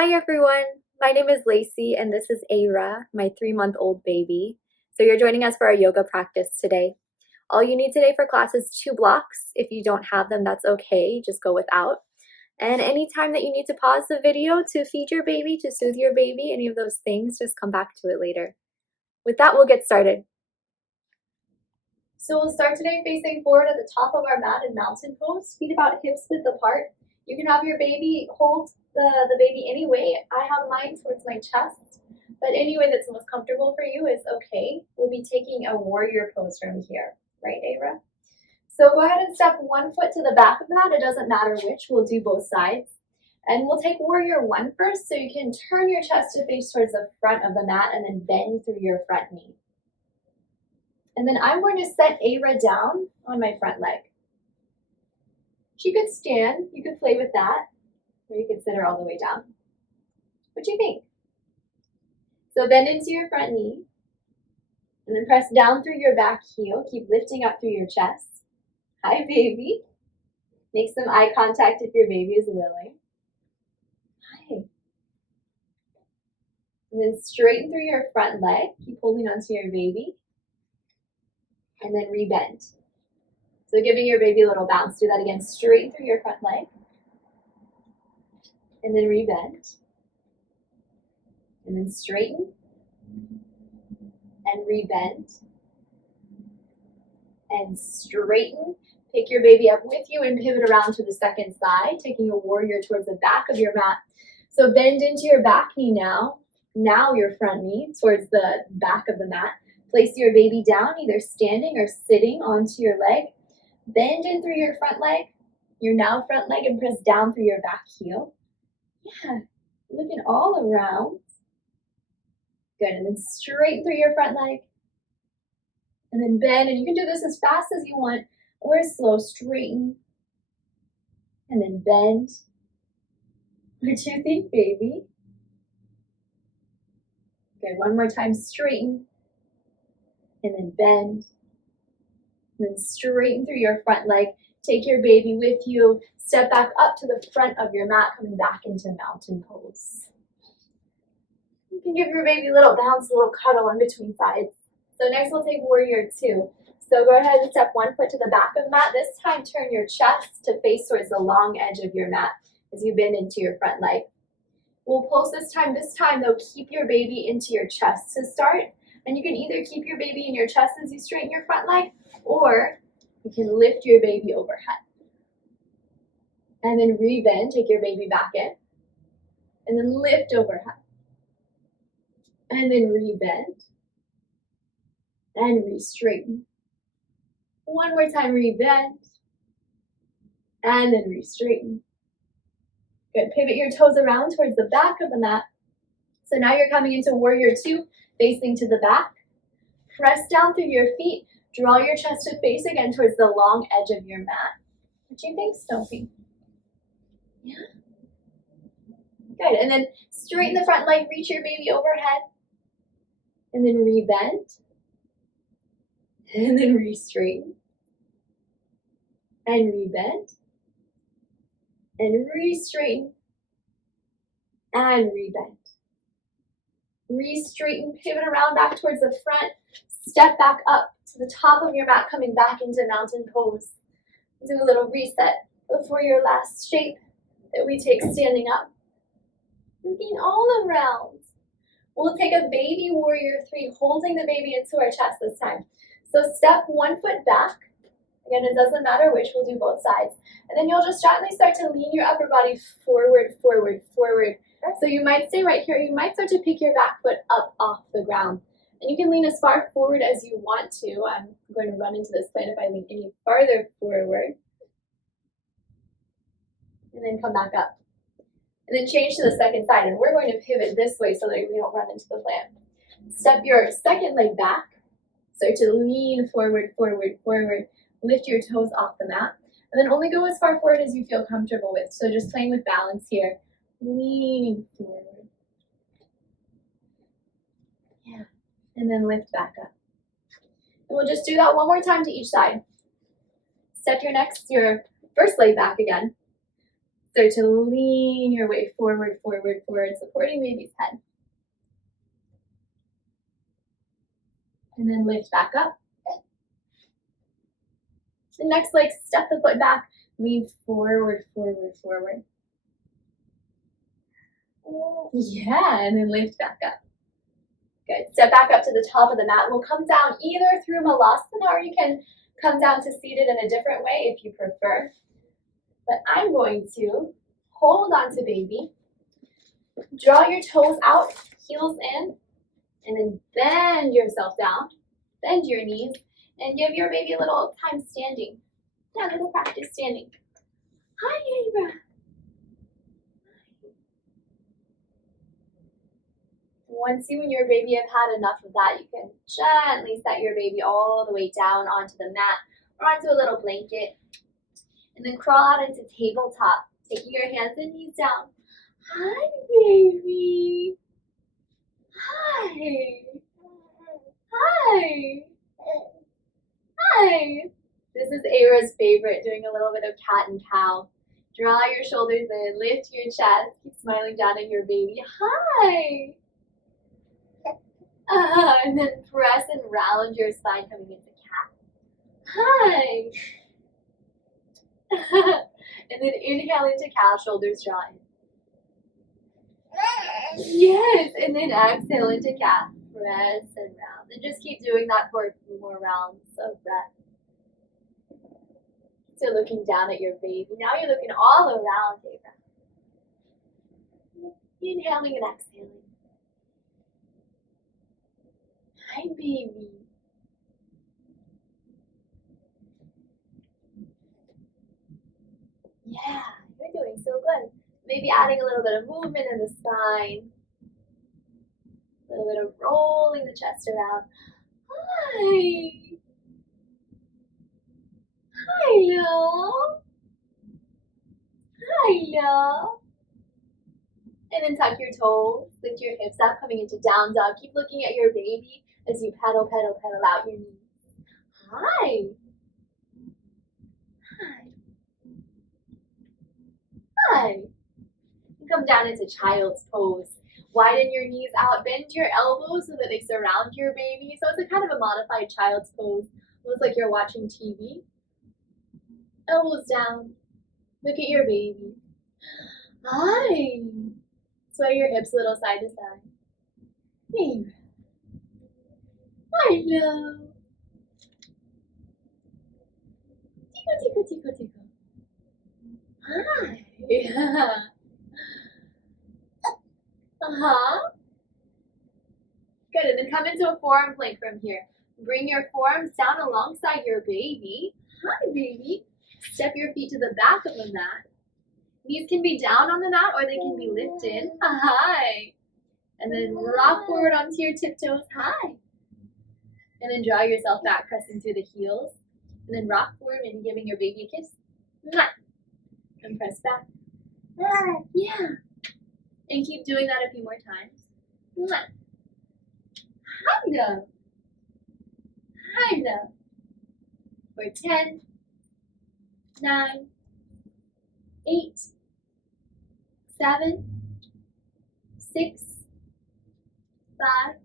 Hi everyone, my name is Lacey and this is Aira, my 3-month-old baby. So you're joining us for our yoga practice today. All you need today for class is 2 blocks. If you don't have them, that's okay, just go without. And anytime that you need to pause the video to feed your baby, to soothe your baby, any of those things, just come back to it later. With that, we'll get started. So we'll start today facing forward at the top of our mat in mountain pose, feet about hips width apart. You can have your baby hold the baby any way. I have mine towards my chest, but any way that's most comfortable for you is okay. We'll be taking a warrior pose from here, right, Aira? So go ahead and step 1 foot to the back of the mat. It doesn't matter which, we'll do both sides. And we'll take warrior 1 first, so you can turn your chest to face towards the front of the mat and then bend through your front knee. And then I'm going to set Aira down on my front leg. She could stand, you could play with that, or you could sit her all the way down. What do you think? So bend into your front knee, and then press down through your back heel. Keep lifting up through your chest. Hi, baby. Make some eye contact if your baby is willing. Hi. And then straighten through your front leg. Keep holding onto your baby. And then rebend. So giving your baby a little bounce. Do that again. Straighten through your front leg. And then rebend. And then straighten. And rebend. And straighten. Pick your baby up with you and pivot around to the second side, taking a warrior towards the back of your mat. So bend into your back knee now. Now your front knee towards the back of the mat. Place your baby down, either standing or sitting onto your leg. Bend in through your front leg, your now front leg, and press down through your back heel. Yeah, looking all around. Good, and then straighten through your front leg. And then bend, and you can do this as fast as you want, or as slow. Straighten, and then bend. What do you think, baby? Good, one more time, straighten. And then bend, and then straighten through your front leg. Take your baby with you. Step back up to the front of your mat, coming back into mountain pose. You can give your baby a little bounce, a little cuddle in between sides. So next we'll take warrior 2. So go ahead and step 1 foot to the back of the mat. This time turn your chest to face towards the long edge of your mat as you bend into your front leg. We'll pulse this time. This time though, keep your baby into your chest to start. And you can either keep your baby in your chest as you straighten your front leg, or you can lift your baby overhead. And then rebend, take your baby back in. And then lift overhead. And then rebend. And re-straighten. One more time, rebend. And then re-straighten. Good, pivot your toes around towards the back of the mat. So now you're coming into warrior 2. Facing to the back. Press down through your feet. Draw your chest to face again towards the long edge of your mat. What do you think, Stumpy? Yeah? Good. And then straighten the front leg. Reach your baby overhead. And then rebend. And then re-straighten. And rebend. And re-straighten. And rebend. Re-straighten, pivot around back towards the front, step back up to the top of your mat, coming back into mountain pose. Do a little reset before your last shape that we take standing up. Looking all around. We'll take a baby warrior 3, holding the baby into our chest this time. So step 1 foot back. Again, it doesn't matter which, we'll do both sides. And then you'll just gently start to lean your upper body forward, forward, forward. So you might stay right here. You might start to pick your back foot up off the ground. And you can lean as far forward as you want to. I'm going to run into this plant if I lean any farther forward. And then come back up. And then change to the second side. And we're going to pivot this way so that we don't run into the plant. Step your second leg back. Start to lean forward, forward, forward. Lift your toes off the mat. And then only go as far forward as you feel comfortable with. So just playing with balance here. Leaning forward. Yeah. And then lift back up. And we'll just do that one more time to each side. Step your first leg back again. Start to lean your way forward, forward, forward, supporting baby's head. And then lift back up. The next leg, step the foot back, lean forward, forward, forward. Yeah, and then lift back up. Good. Step back up to the top of the mat. We'll come down either through Malasana, or you can come down to seated in a different way if you prefer. But I'm going to hold on to baby. Draw your toes out, heels in, and then bend yourself down. Bend your knees, and give your baby a little time standing. Yeah, a little practice standing. Hi, Abra. Once you and your baby have had enough of that, you can gently set your baby all the way down onto the mat or onto a little blanket. And then crawl out into tabletop, taking your hands and knees down. Hi, baby. Hi. Hi. Hi. This is Abra's favorite, doing a little bit of cat and cow. Draw your shoulders in, lift your chest, keep smiling down at your baby. Hi. And then press and round your spine, coming into cat. Hi. And then inhale into cow, shoulders draw in. Yes, and then exhale into cat. Press and round. And just keep doing that for a few more rounds of breath. Still looking down at your baby. Now you're looking all around, Abra. Inhaling and exhaling. Hi, baby. Yeah, you're doing so good. Maybe adding a little bit of movement in the spine. A little bit of rolling the chest around. Hi. Hello. Hello. And then tuck your toes, lift your hips up, coming into down dog. Keep looking at your baby as you pedal, pedal, pedal out your knees. Hi. Hi. Hi. And come down into child's pose. Widen your knees out, bend your elbows so that they surround your baby. So it's a kind of a modified child's pose. Looks like you're watching TV. Elbows down. Look at your baby. Hi. Sway your hips a little side to side. Hey. Hello. Tickle, tickle, tickle, tickle. Hi. Good, and then come into a forearm plank from here. Bring your forearms down alongside your baby. Hi, baby. Step your feet to the back of the mat. Knees can be down on the mat or they can be lifted. Hi. And then rock forward onto your tiptoes. Hi. And then draw yourself back, pressing through the heels. And then rock forward, maybe giving your baby a kiss. And press back. Yeah. And keep doing that a few more times. Hello. Hello. For 10, 9, 8, 7, 6, 5,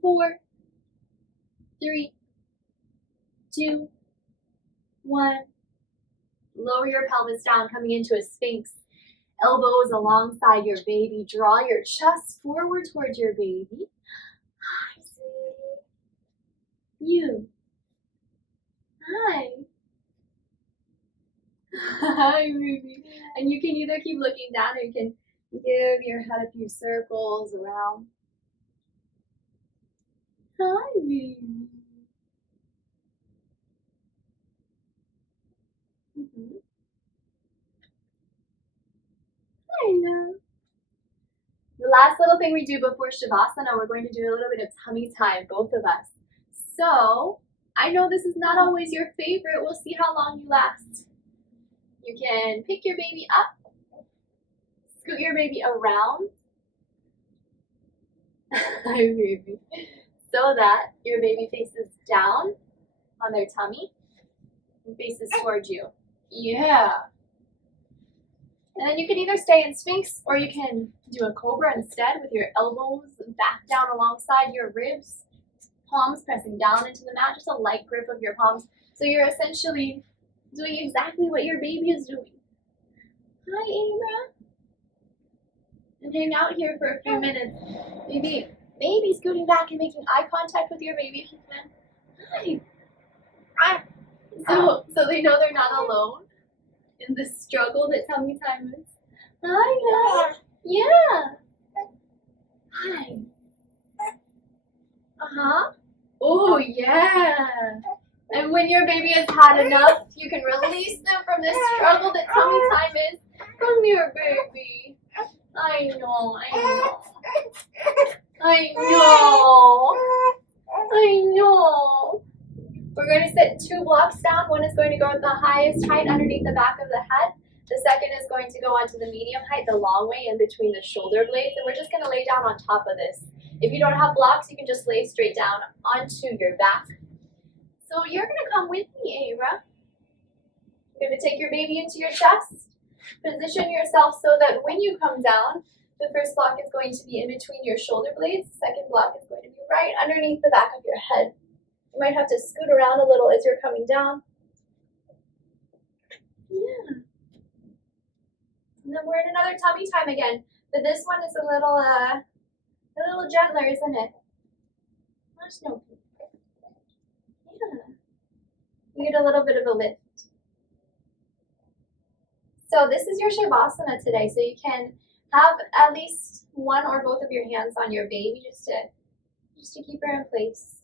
4, 3, 2, 1. Lower your pelvis down, coming into a sphinx. Elbows alongside your baby. Draw your chest forward towards your baby. Hi, sweetie. You. Hi. Hi, baby. And you can either keep looking down or you can give your head a few circles around. Hi, baby. Hello. The last little thing we do before Shavasana, we're going to do a little bit of tummy time, both of us. So, I know this is not always your favorite. We'll see how long you last. You can pick your baby up, scoot your baby around, hi baby, so that your baby faces down on their tummy and faces towards you. Yeah. And then you can either stay in Sphinx or you can do a Cobra instead with your elbows back down alongside your ribs, palms pressing down into the mat, just a light grip of your palms. So you're essentially doing exactly what your baby is doing. Hi, Abra. And hang out here for a few minutes. Maybe scooting back and making eye contact with your baby if you can. Hi. So they know they're not alone in the struggle that tummy time is. Hi, love. Yeah. Hi. Uh-huh. Oh, yeah. And when your baby has had enough, you can release them from this struggle that tummy time is. Come here, baby. I know. We're going to sit 2 blocks down. One is going to go at the highest height underneath the back of the head. The second is going to go onto the medium height, the long way in between the shoulder blades. And we're just going to lay down on top of this. If you don't have blocks, you can just lay straight down onto your back. So you're going to come with me, Abra. You're going to take your baby into your chest. Position yourself so that when you come down, the first block is going to be in between your shoulder blades. The second block is going to be right underneath the back of your head. You might have to scoot around a little as you're coming down. Yeah. And then we're in another tummy time again, but this one is a little gentler, isn't it? No. Yeah. You get a little bit of a lift. So this is your Shavasana today, so you can have at least one or both of your hands on your baby just to keep her in place.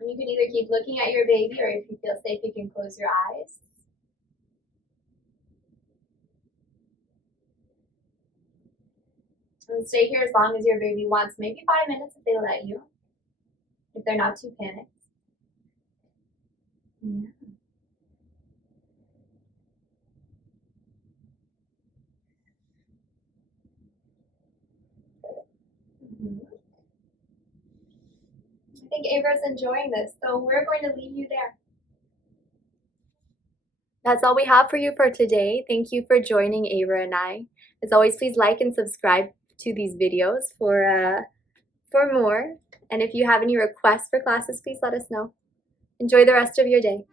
And you can either keep looking at your baby, or if you feel safe, you can close your eyes. And stay here as long as your baby wants, maybe 5 minutes if they let you, if they're not too panicked. Yeah. I think Abra's enjoying this, so we're going to leave you there. That's all we have for you for today. Thank you for joining Abra and I. As always, please like and subscribe to these videos for more. And if you have any requests for classes, please let us know. Enjoy the rest of your day.